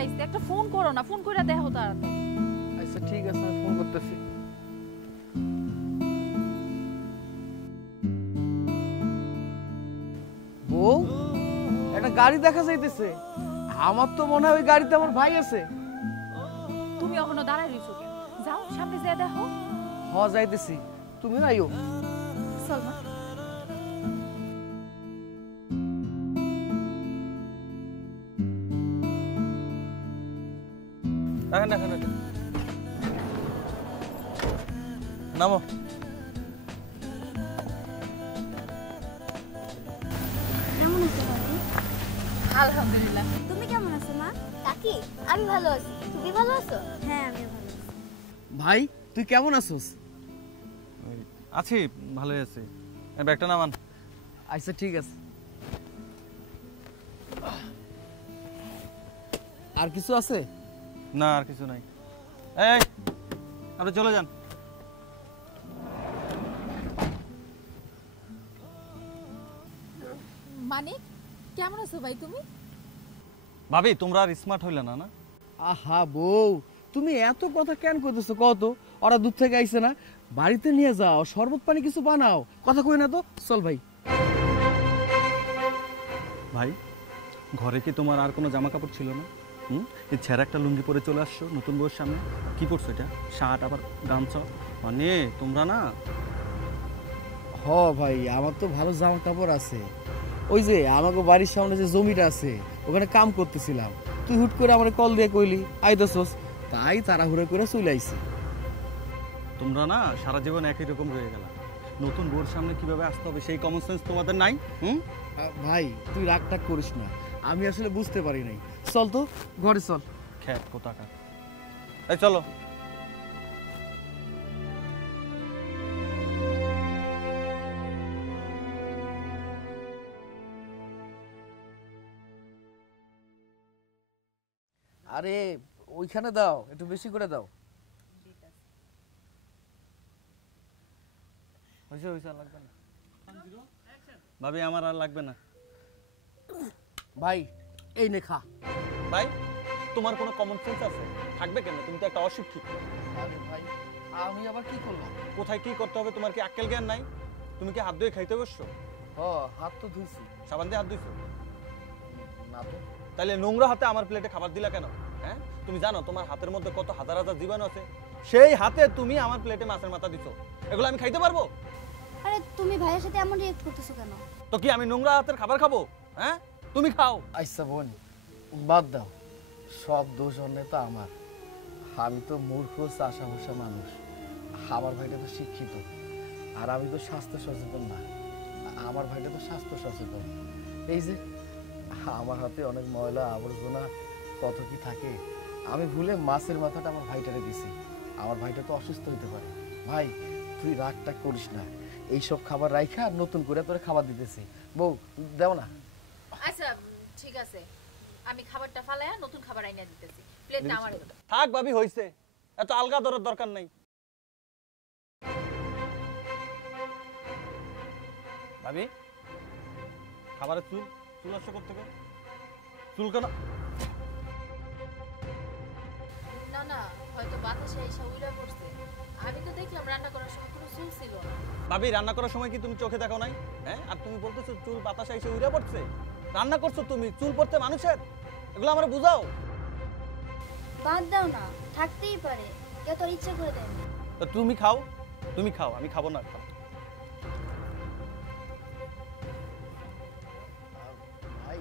আইছে, একটা ফোন করো না, ফোন কইরা দেখো তাড়াতাড়ি। আচ্ছা ঠিক আছে, ফোন করতেছি। বউ, একটা গাড়ি দেখা যাইতেছে। আমার তো মনে হয় ওই গাড়িতে আমার ভাই আছে। তুমি এখনো দাঁড়ায় রইছো কেন? যাও সামনে যেয়ে দেখো। হ যাইতেছি, তুমি আইও। চল মা। দেখেন নামো। কেমন আছো ভাবি? আলহামদুলিল্লাহ। তুমি কেমন আছো মা? কাকি, আমি ভালো আছি। তুমি ভালো আছো? হ্যাঁ, আমিও ভালো আছি। ভাই তুই কেমন আছিস? আছি, ভালোই আছি। ব্যাগটা নামান। আচ্ছা ঠিক আছে। আর কিছু আছে? না, আর কিছু নাই। এই আপনি চলে যান। মানে কেমন আছো ভাই তুমি? ভাবি তোমরা আর স্মার্ট হইলে না? না আহা বউ, তুমি এত কথা কেন কইতেছো কত? ওরা দূর থেকে আইছে না, বাড়িতে নিয়ে যাও, শরবত পানি কিছু বানাও। কথা কই না তো, চল ভাই। ভাই, ঘরে কি তোমার আর কোনো জামা কাপড় ছিল না? এই ছেঁড়া একটা লুঙ্গি পরে চলে আসছো নতুন বউয়ের সামনে। কি করছো এটা? শার্ট আবার গামছা, মানে তোমরা না। হ ভাই, আমার তো ভালো জামা কাপড় আছে। ওই যে আমাকে বাড়ির সামনে যে জমিটা আছে, ওখানে কাম করতেছিলাম। তুই হুট করে আমার কল দিয়ে কইলি আইতাছস, তাই তাড়াহুড়ো করে চলে আইছি। তোমরা না সারা জীবন একই রকম রয়ে গেল। নতুন বউর সামনে কিভাবে আসতে হবে সেই কমন সেন্স তোমাদের নাই? ভাই তুই রাগ টাগ করিস না, আমি আসলে বুঝতে পারি নাই। চল তো ঘরে চল। খ্যাত কোথাকার। এই চলো। আরে ওইখানে দাও, একটু বেশি করে দাও। হয়েছে হয়েছে, আর লাগবে না ভাবি, আমার আর লাগবে না। ভাই এই নে খা। ভাই তোমার কোনো কমন সেন্স আছে? থাকবে কেন? তুমি তো একটা অশিক্ষিত। আরে ভাই আমি আবার কি করলাম? কোথায় কি করতে হবে তোমার কি আক্কেল জ্ঞান নাই? তুমি কি হাত ধুয়ে খাইতে বসছো? হ, হাত তো ধুইছি। সাবান দিয়ে হাত ধুইছো? না তো। তাহলে নোংরা হাতে আমার প্লেটে খাবার দিলা কেন? হ্যাঁ, তুমি জানো তোমার হাতের মধ্যে কত হাজার হাজার জীবাণু আছে? সেই হাতে তুমি আমার প্লেটে মাছের মাথা দিছো, এগুলো আমি খাইতে পারবো? আরে তুমি ভাইয়ের সাথে এমন রিয়েক্ট করতেছো কেন? তো কি আমি নোংরা হাতের খাবার খাবো? হ্যাঁ, তুমি খাও। আচ্ছা বোন, বাদ দাও, সব দোষ অন্যে তো আমার। আমি তো মূর্খ চাষা ভুষা মানুষ। আমার ভাইটা তো শিক্ষিত, আর আমি তো স্বাস্থ্য সচেতন না। আমার ভাইটা তো স্বাস্থ্য সচেতন। এই যে আমার হাতে অনেক ময়লা আবর্জনা কত কি থাকে, আমি ভুলে মাছের মাথাটা আমার ভাইটারে দিছি। আমার ভাইটা তো অসুস্থ হইতে পারে। ভাই তুই রাগটা করিস না, এইসব খাবার রাইখা নতুন করে তোরে খাবার দিতেছি। বউ দেও না। আচ্ছা ঠিক আছে, আমি খাবারটা ফালায়া নতুন খাবার আইনা দিতেছি। প্লেটটা আমারে দাও। থাক ভাবি, হইছে, এত আলগা দরের দরকার নাই। ভাবি খাবারের চুল চুল আসছে কোথেকে? চুল কেন? না না, হয়তো বাতাসে এসে উইড়া পড়ছে। আমি তো দেখলাম রান্না করার সময় কোনো চুল ছিল না। ভাবি রান্না করার সময় কি তুমি চোখে দেখো নাই? হ্যাঁ, আর তুমি বলতেছো চুল বাতাসে এসে উড়ে পড়ছে। রান্না করছো তুমি, চুল পড়তে মানুষের, এগুলো আমরা বুঝাও। বাদ দাও না, থাকতেই পারে, কেউ তোর ইচ্ছা করে দেয় না। তো তুমি খাও, তুমি খাও, আমি খাবো না। খাও। ভাই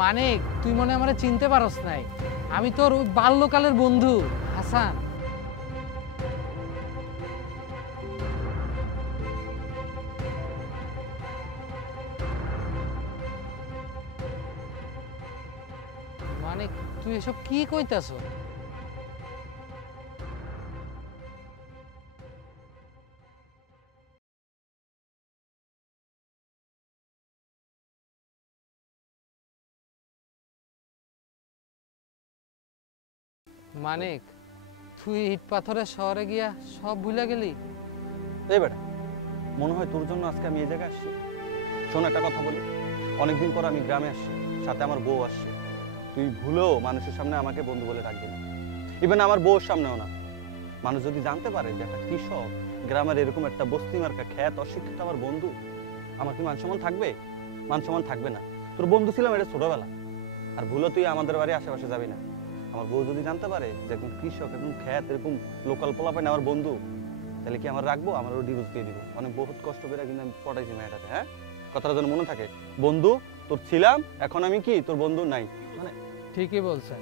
মানিক, তুই মনে আমারে চিনতে পারস নাই? আমি তোর ওই বাল্যকালের বন্ধু হাসান। মানিক, তুই এসব কি কইতাছ? মানিক, তুই ইট পাথরের শহরে গিয়া সব ভুলে গেলি? এই বেটা, মনে হয় তোর জন্য আজকে আমি এই জায়গায় আসছি। শোন, একটা কথা বলি, অনেকদিন পর আমি গ্রামে আসছি, সাথে আমার বউ আসছে। তুই ভুলেও মানুষের সামনে আমাকে বন্ধু বলে ডাকবি না, ইভেন আমার বউর সামনেও না। মানুষ যদি জানতে পারে যে একটা কৃষক গ্রামের এরকম একটা বস্তি মার্কা খ্যাত অশিক্ষিত আমার বন্ধু, আমার কি মান সম্মান থাকবে? মান সম্মান থাকবে না। তোর বন্ধু ছিলাম এটা ছোটবেলা, আর ভুলেও তুই আমাদের বাড়ি আশেপাশে যাবি না। আমার বউ যদি জানতে পারে যে একজন কৃষক এরকম খ্যাত এরকম লোকাল পোলা পায় না আমার বন্ধু, তাহলে কি আমার রাখবো? আমারও ডিভোর্স দিয়ে দিব। অনেক বহুত কষ্ট করে কিন্তু আমি পটাইছি মেয়েটাতে। হ্যাঁ, কথাটা যেন মনে থাকে। বন্ধু তোর ছিলাম, এখন আমি কি তোর বন্ধু নাই। মানে ঠিকই বলছেন,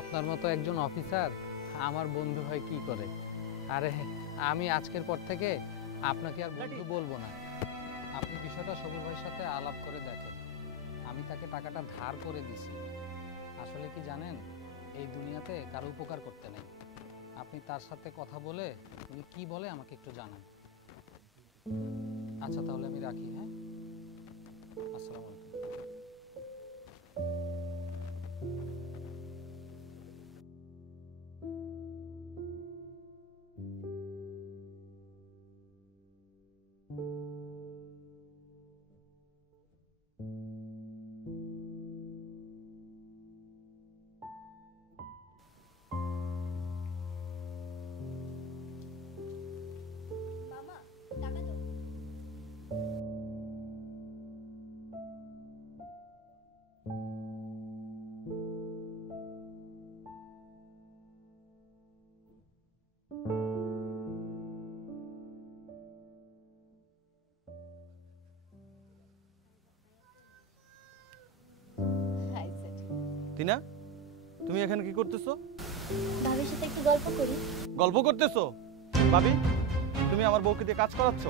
আপনার মতো একজন অফিসার আমার বন্ধু হয় কি করে? আরে আমি আজকের পর থেকে আপনাকে আর বন্ধু বলবো না। আপনি বিষয়টা সবুর ভাইয়ের সাথে আলাপ করে দেখেন। আমি তাকে টাকাটা ধার করে দিছি। আসলে কি জানেন, এই দুনিয়াতে কারো উপকার করতে নেই। আপনি তার সাথে কথা বলে উনি কি বলে আমাকে একটু জানান। আচ্ছা, তাহলে আমি রাখি। হ্যাঁ, আসসালামু আলাইকুম। মামা, টাকা দাও। তিনা, তুমি এখানে কি করতেছো? ভাবির সাথে একটু গল্প করি। গল্প করতেছো? ভাবি, তুমি আমার বউকে দিয়ে কাজ করাচ্ছ?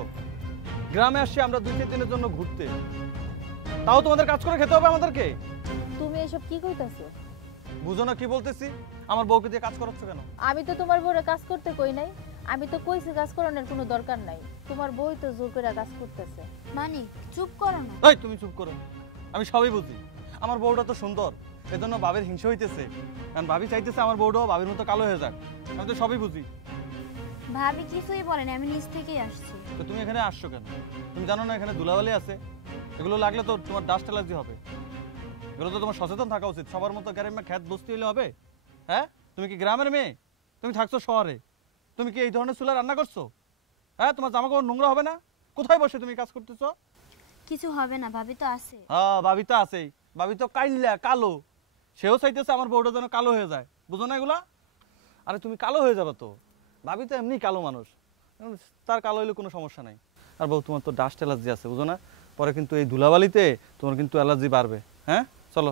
গ্রামে আসছি আমরা 2-3 দিনের জন্য ঘুরতে, তাও তোমাদের কাজ করে খেতে হবে আমাদেরকে? তুমি এসব কি কইতাছো? বুঝো না কি বলতেছি? আমার বউকে দিয়ে কাজ করাচ্ছ কেন? আমি তো তোমার বউরে কাজ করতে কই নাই। আমি তো কইছি কাজ করানোর কোনো দরকার নাই। তোমার বউই তো জোর করে কাজ করতেছে। মানিক, চুপ করো না। এই তুমি চুপ করো, আমি সবই বুঝি। আমার বউটা তো সুন্দর, এজন্য ভাবির হিংসা হইতেছে, কারণ ভাবি চাইতেছে আমার বউটাও ভাবির মতো কালো হয়ে যাক। আমি তো সবই বুঝি। ভাবি কিছুই বলেনি, আমি নিজ থেকেই আসছি। তো তুমি এখানে আসছো কেন? তুমি জানো না এখানে ধুলাবালি আছে? এগুলো লাগলে তো তোমার ডাস্ট অ্যালার্জি হবে। এগুলো তো তোমার সচেতন থাকা উচিত। সবার মতো গ্রামে খ্যাত বসতে হলে হবে? হ্যাঁ, তুমি কি গ্রামের মেয়ে? তুমি থাকছো শহরে, তুমি কি এই ধরনের চুলা রান্না করছো? হ্যাঁ, তোমার জামা কাপড় নোংরা হবে না? কোথায় বসে তুমি কাজ করতেছো? কিছু হবে না, ভাবি তো আছে। হ্যাঁ, ভাবি তো আছেই। ভাবি তো কাইল্লা কালো, সেও চাইতেছে আমার বউটা যেন কালো হয়ে যায়। বুঝো না এগুলা? আরে তুমি কালো হয়ে যাবে তো, ভাবি তো এমনি কালো মানুষ, তার কালো হইলে কোনো সমস্যা নাই। আর বউ, তোমার তো ডাস্ট অ্যালার্জি আছে, বুঝো না? পরে কিন্তু এই ধুলাবালিতে তোমার কিন্তু অ্যালার্জি বাড়বে। হ্যাঁ, চলো।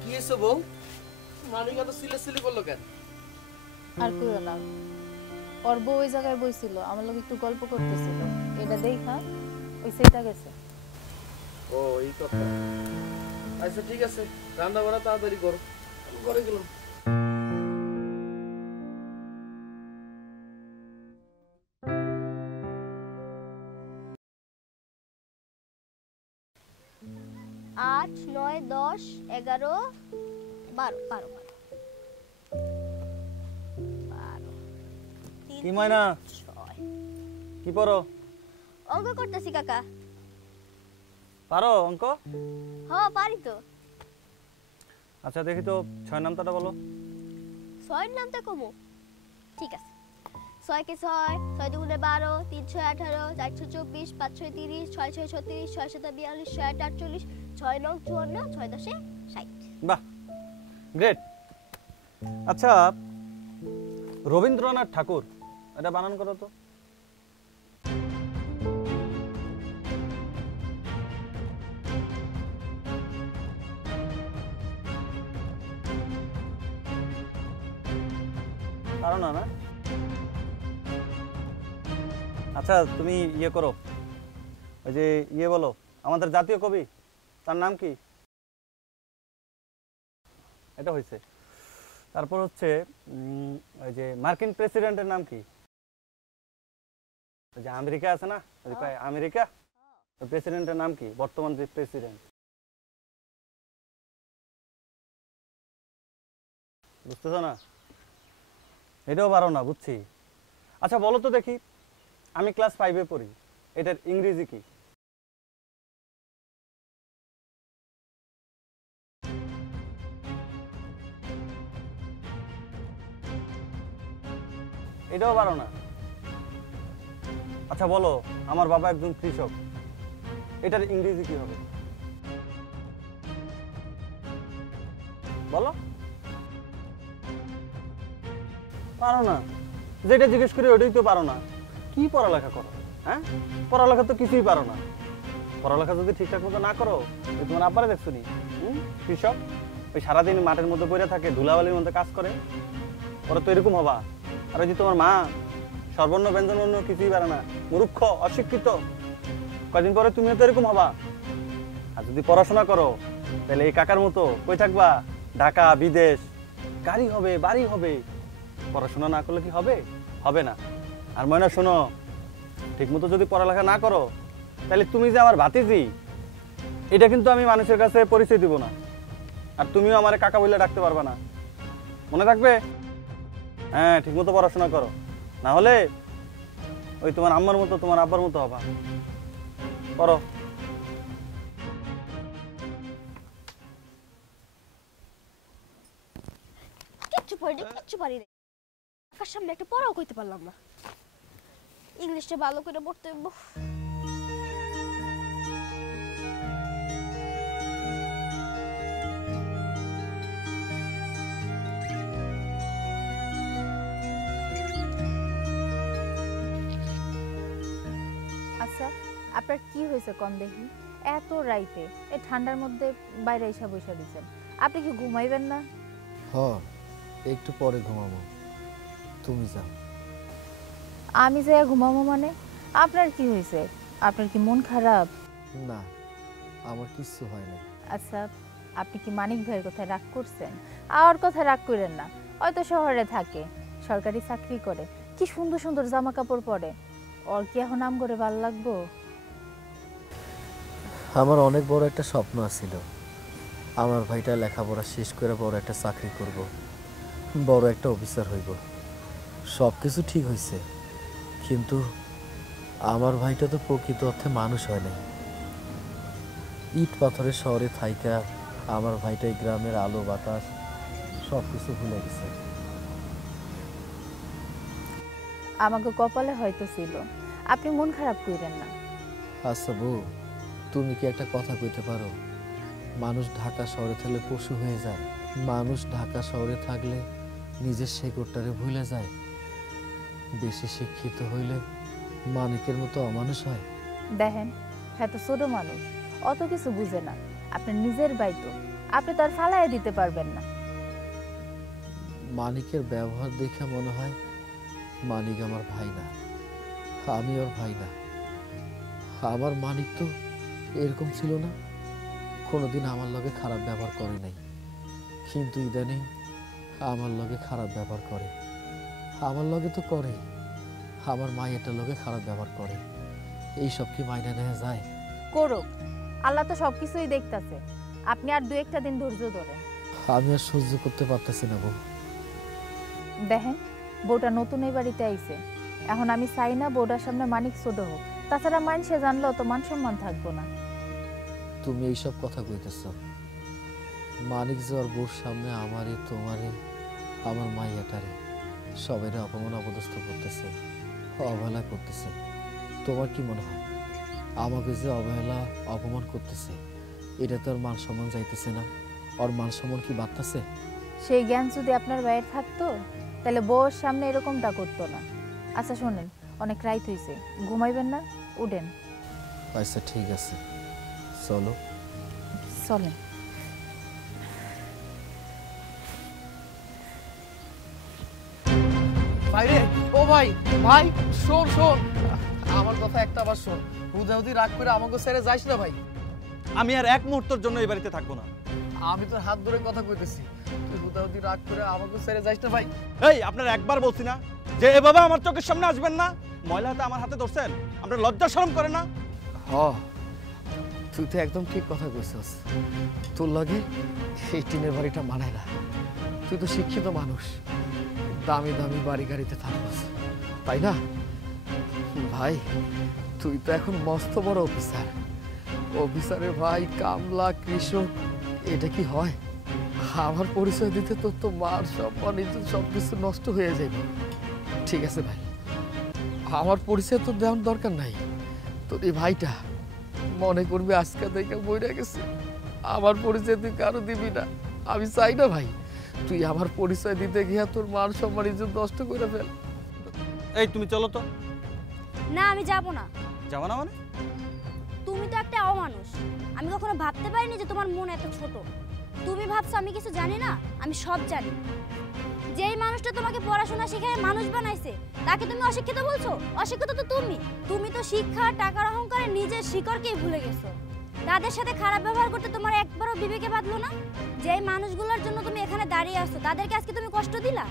কি হয়েছে বউ? মানিক এত সিলেসিলি করলো কেন? আর কইও না, ওর বউ ওই জায়গায় বইছিল, আমার লোক একটু গল্প করতেছিল। এটা দেখা ওই সেটা গেছে। ও, এই কথা। আচ্ছা ঠিক আছে, রান্না বান্না তাড়াতাড়ি করো, আমি ঘরে গেলাম। আট, 9, 10, 11, 12, 12। কি ময়না, কি পড়ো? অঙ্ক করতেছি কাকা। পারো অঙ্ক? হ্যাঁ, পারি তো। আচ্ছা দেখি তো 6 নামটা বলো। 6 এর নামটা কমু? ঠিক আছে। 6 কে 6, 6 দুগুণে 12, 3 6 18, 4 6 24, 5 6 30, 6 6 36, 6 7 42, 6 8 48, 6 9 54, 6 10 60। বাহ, গ্রেট। আচ্ছা, রবীন্দ্রনাথ ঠাকুর, এটা বানান করো তো। পারো না না? আচ্ছা তুমি ইয়ে করো, ওই যে ইয়ে বলো, আমাদের জাতীয় কবি তার নাম কি? এটা হয়েছে। তারপর হচ্ছে ওই যে মার্কিন প্রেসিডেন্টের নাম কি? ওই যে আমেরিকা আছে না, ওই যে কয় আমেরিকা, ওই প্রেসিডেন্টের নাম কি, বর্তমান যে প্রেসিডেন্ট? বুঝতেছো না? এটাও পারো না, বুঝছি। আচ্ছা বলো তো দেখি, আমি ক্লাস 5-এ পড়ি, এটার ইংরেজি কি? এটাও পারো না? আচ্ছা বলো, আমার বাবা একজন কৃষক, এটার ইংরেজি কি হবে? বলো। পারো না? যেটা জিজ্ঞেস করি ওইটাই তো পারো না। কি পড়ালেখা করো? হ্যাঁ, পড়ালেখা তো কিছুই পারো না। পড়ালেখা যদি ঠিকঠাক মতো না করো, তোমার আব্বারে দেখছো নি কৃষক, ওই সারাদিন মাঠের মধ্যে পড়ে থাকে, ধুলাবালির মধ্যে কাজ করে, ওরা তো এরকম হবা। আর ওই যে তোমার মা সর্বর্ণ ব্যঞ্জন অন্য কিছুই পারে না, মূর্খ, অশিক্ষিত, কয়দিন পরে তুমিও তো এরকম হবা। আর যদি পড়াশোনা করো তাহলে এই কাকার মতো কই থাকবা, ঢাকা, বিদেশ, গাড়ি হবে, বাড়ি হবে। পড়াশোনা না করলে কি হবে? হবে না। আর ময়না শোনো, ঠিক মতো যদি পড়ালেখা না করো তাহলে তুমি যে আমার ভাতিজি, এটা কিন্তু আমি মানুষের কাছে পরিচয় দিব না, আর তুমিও আমার কাকা বলে ডাকতে পারবে না। মনে থাকবে? হ্যাঁ, ঠিক মতো পড়াশোনা করো, না হলে ওই তোমার আম্মার মতো, তোমার আব্বার মতো হবা। করো। কিচ্ছু পড়িনি, কিচ্ছু পারি না। কাকার সামনে একটা পড়াও কইতে পারলাম না। ইংলিশটা ভালো করে পড়তে হইব। আচ্ছা আপনার কি হয়েছে কম দেখি? এত রাইতে এই ঠান্ডার মধ্যে বাইরে এসে বসে দিচ্ছেন, আপনি কি ঘুমাইবেন না? হ, একটু পরে ঘুমাবো, তুমি যাও। আমি যে ঘুমাবো মানে? আপনার কি হয়েছে? আপনার কি মন খারাপ? না, আমার কিচ্ছু হয় না। আচ্ছা আপনি কি মানিক ভাইয়ের কথায় রাগ করছেন? আর কথা রাগ করেন না, হয়তো শহরে থাকে, সরকারি চাকরি করে, কি সুন্দর সুন্দর জামা কাপড় পরে, ওর কি এখন নাম করে ভাল লাগবো? আমার অনেক বড় একটা স্বপ্ন আছিল, আমার ভাইটা লেখাপড়া শেষ করে বড় একটা চাকরি করব, বড় একটা অফিসার হইব। সব কিছু ঠিক হয়েছে, কিন্তু আমার ভাইটা তো প্রকৃত অর্থে মানুষ হয় নাই। ইট পাথরের শহরে থাইকা আমার ভাইটা এই গ্রামের আলো বাতাস সব কিছু ভুলে গেছে। আমাকে কপালে হয়তো ছিল, আপনি মন খারাপ করেন না। আচ্ছা বউ, তুমি কি একটা কথা কইতে পারো, মানুষ ঢাকা শহরে থাকলে পশু হয়ে যায়? মানুষ ঢাকা শহরে থাকলে নিজের শেকড়টারে ভুলে যায়? বেশি শিক্ষিত হইলে মানিকের মতো অমানুষ হয়? দেখেন, হ্যাঁ তো ছোট মানুষ, অত কিছু বুঝে না। আপনার নিজের ভাই তো, আপনি তো আর ফালাইয়া দিতে পারবেন না। মানিকের ব্যবহার দেখে মনে হয় মানিক আমার ভাই না, আমি ওর ভাই না। আমার মানিক তো এরকম ছিল না, কোনোদিন আমার লগে খারাপ ব্যবহার করে নাই, কিন্তু ইদানিং আমার লগে খারাপ ব্যবহার করে। আমার লগে তো করে, আমার মায়েরটার লগে খারাপ ব্যবহার করে। এইসব কি মাইনে নেওয়া যায়? করুক, আল্লাহ তো সবকিছুই দেখতাছে, আপনি আর দু একটা দিন ধৈর্য ধরেন। আমি আর সহ্য করতে পারতেছি না বউ। দেখেন, বউটা নতুন এই বাড়িতে আইছে, এখন আমি চাই না বউটার সামনে মানিক ছোট হোক, তাছাড়া মানুষে জানলেও তো মান সম্মান থাকবো না। তুমি এইসব কথা কইতেছ? মানিক যে ওর বউর সামনে আমারে, তোমারে, আমার মাইয়াটারে সবাইরে অপমান অপদস্থ করতেছে, অবহেলা করতেছে। তোমার কি মনে হয় আমাকে যে অবহেলা অপমান করতেছে, এটা তো ওর মান সম্মান যাইতেছে না? ওর মান সম্মান কি বাড়তেছে? সেই জ্ঞান যদি আপনার বাইরে থাকতো তাহলে বউর সামনে এরকমটা করতো না। আচ্ছা শোনেন, অনেক রাত হয়েছে, ঘুমাইবেন না? উঠেন। আচ্ছা ঠিক আছে, চলো। চলেন। ভাই রে, ও ভাই, ভাই শোন শোন, আমার কথা একটা আবার শোন। হুদাহুদি রাগ করে আমাকে ছেড়ে যাইস না ভাই। আমি আর এক মুহূর্তের জন্য এই বাড়িতে থাকবো না। আমি তোর হাত ধরে কথা কইতেছি, তুই হুদাহুদি রাগ করে আমাকে ছেড়ে যাইস না ভাই। এই আপনার একবার বলছি না যে এভাবে আমার চোখের সামনে আসবেন না। ময়লা হাতে আমার হাতে ধরছেন, আমরা লজ্জা শরম করে না? হ, তুই তো একদম ঠিক কথা কইছস। তোর লাগে এই টিনের বাড়িটা মানায় না। তুই তো শিক্ষিত মানুষ, দামি দামি বাড়ি গাড়িতে থাকবস, তাই না? ভাই তুই তো এখন মস্ত বড় অফিসার। অফিসারের ভাই কামলা কৃষক, এটা কি হয়? আমার পরিচয় দিতে তোর তো মার সম্মান ইজ্জত সবকিছু নষ্ট হয়ে যাবে। ঠিক আছে ভাই, আমার পরিচয় তো দেওয়ার দরকার নাই। তোর এই ভাইটা মনে করবি আজকে দেখে বইরা গেছে, আমার পরিচয় তুই কারো দিবি না। আমি চাই না ভাই তুই আমার পরিচয় দিতে গিয়া তোর মান সম্মান ইজ্জত নষ্ট করে ফেল। এই তুমি চলো তো। না আমি যাব না। যাবো না মানে? তুমি তো একটা অমানুষ। আমি কখনো ভাবতে পারিনি যে তোমার মন এত ছোট। তুমি ভাবছো আমি কিছু জানি না, আমি সব জানি। যেই মানুষটা তোমাকে পড়াশোনা শিখায় মানুষ বানাইছে তাকে তুমি অশিক্ষিত বলছো? অশিক্ষিত তো তুমি। তুমি তো শিক্ষা টাকার অহংকারে নিজের শিকড়কেই ভুলে গেছো। তাদের সাথে খারাপ ব্যবহার করতে তোমার একবারও বিবেকে বাঁধলো না? যেই মানুষগুলোর জন্য তুমি এখানে দাঁড়িয়ে আছো তাদেরকে আজকে তুমি কষ্ট দিলা,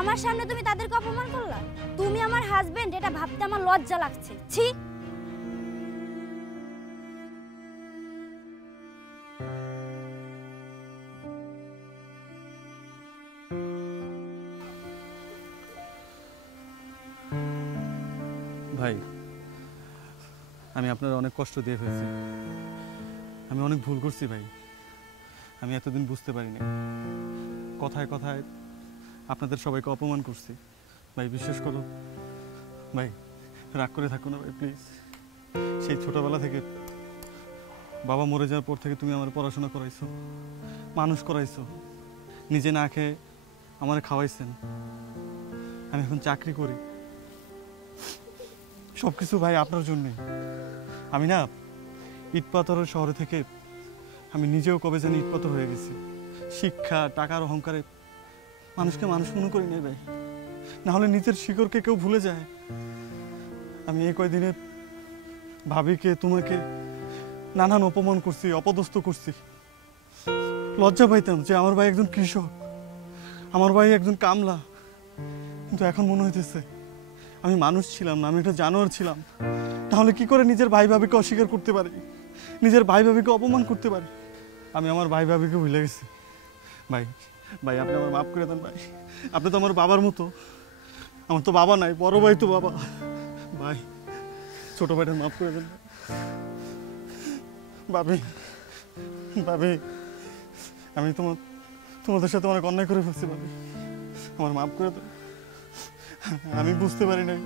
আমার সামনে তুমি তাদেরকে অপমান করলা। তুমি আমার হাজবেন্ড, এটা ভাবতে আমার লজ্জা লাগছে। ছি। ভাই, আমি আপনার অনেক কষ্ট দিয়ে ফেলছি। আমি অনেক ভুল করছি ভাই। আমি এতদিন বুঝতে পারিনি। কথায় কথায় আপনাদের সবাইকে অপমান করছি ভাই, বিশ্বাস করো ভাই। রাগ করে থাকো না ভাই প্লিজ। সেই ছোটবেলা থেকে বাবা মরে যাওয়ার পর থেকে তুমি আমার পড়াশোনা করাইছো, মানুষ করাইছো, নিজে না খেয়ে আমার খাওয়াইছেন। আমি এখন চাকরি করি, সবকিছু ভাই আপনার জন্যে। আমি না ইট পাথরের শহরে থেকে আমি নিজেও কবে জানি ইট পাথর হয়ে গেছি। শিক্ষা টাকার অহংকারে মানুষকে মানুষ মনে করি নাই ভাই, না হলে নিজের শিকড়কে কেউ ভুলে যায়। আমি এই কয়দিনে ভাবিকে তোমাকে নানান অপমান করছি, অপদস্থ করছি। লজ্জা পাইতাম যে আমার ভাই একজন কৃষক, আমার ভাই একজন কামলা, কিন্তু এখন মনে হইতেছে আমি মানুষ ছিলাম না, আমি একটা জানোয়ার ছিলাম। তাহলে কি করে নিজের ভাই ভাবিকে অস্বীকার করতে পারি, নিজের ভাই ভাবিকে অপমান করতে পারি? আমি আমার ভাই ভাবিকে ভুলে গেছি ভাই। ভাই আপনি আমার মাফ করে দেন ভাই। আপনি তো আমার বাবার মতো। আমার তো বাবা নাই, বড় ভাই তো বাবা। ভাই ছোট ভাইটা মাফ করে দেন ভাবি। ভাবি আমি তোমাদের সাথে অনেক অন্যায় করে ফেলছি ভাবি, আমার মাফ করে দেন। আমি বুঝতে পারি নাই,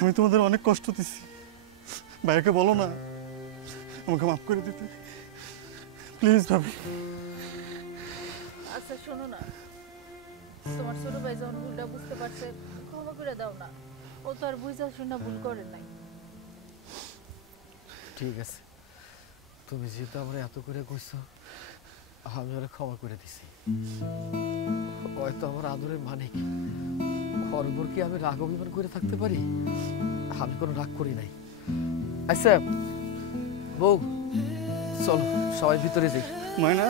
আমি তোমাদের অনেক কষ্ট দিছি। ভাইয়াকে বলো না আমাকে মাফ করে দিতে প্লিজ ভাবি। আচ্ছা শোনো না, তোমার ছোট ভাই যখন ভুলটা বুঝতে পারছে ক্ষমা করে দাও না। ও তো আর বুঝা শুনে ভুল করে নাই। ঠিক আছে, তুমি যেহেতু আমরা এত করে কইছো আমি ওরা ক্ষমা করে দিছি। হয়তো আমার আদরের মানিক, ওর উপর কি আমি রাগ অভিমান করে থাকতে পারি? আমি কোনো রাগ করি নাই। আচ্ছা বউ, চলো সবাই ভিতরে যাই। ময়না